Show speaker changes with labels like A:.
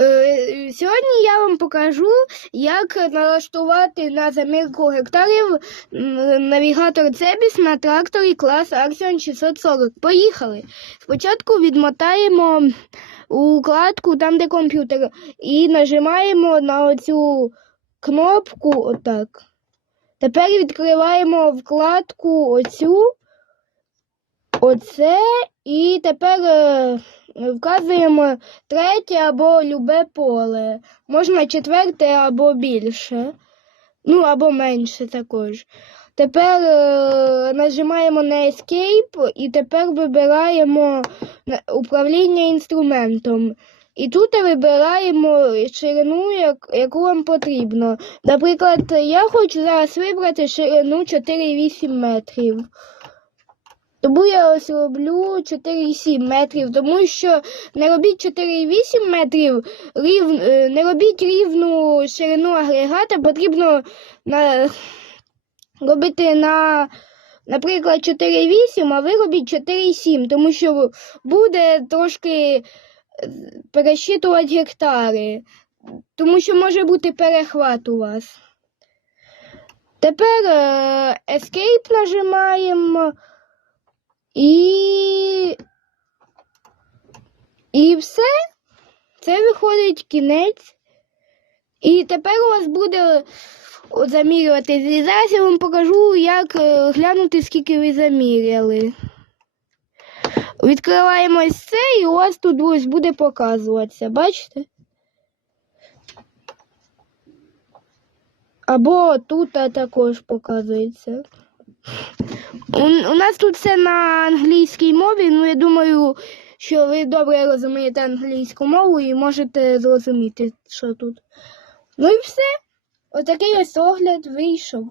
A: Е, Сьогодні я вам покажу, як налаштувати на замірку гектарів навігатор Цебіс на тракторі клас Axion 640. Поїхали. Спочатку відмотаємо у вкладку там, де комп'ютер, і нажимаємо на оцю кнопку отак. Тепер відкриваємо вкладку оцю, оце, і тепер е, вказуємо третє або любе поле. Можна четверте або більше. Ну, або менше також. Тепер е, нажимаємо на Escape і тепер вибираємо управління інструментом. І тут вибираємо ширину, як, яку вам потрібно. Наприклад, я хочу зараз вибрати ширину 4,8 метрів. Тому я ось роблю 4,7 метрів, тому що не робіть 4,8 метрів, рів, е, не робіть рівну ширину агрегата, потрібно на, робити на, наприклад, 4,8, а ви робіть 4,7, тому що буде трошки е, пересчитувати гектари, тому що може бути перехват у вас. Тепер е, Escape нажимаємо. І. І все. Це виходить кінець. І тепер у вас буде замірювати. І зараз я вам покажу, як е, глянути, скільки ви заміряли. Відкриваємо ось це, і у вас тут ось буде показуватися, бачите? Або тут також показується. У, нас тут все на англійській мові, ну я думаю, що ви добре розумієте англійську мову і можете зрозуміти, що тут. Ну і все. Отакий ось огляд вийшов.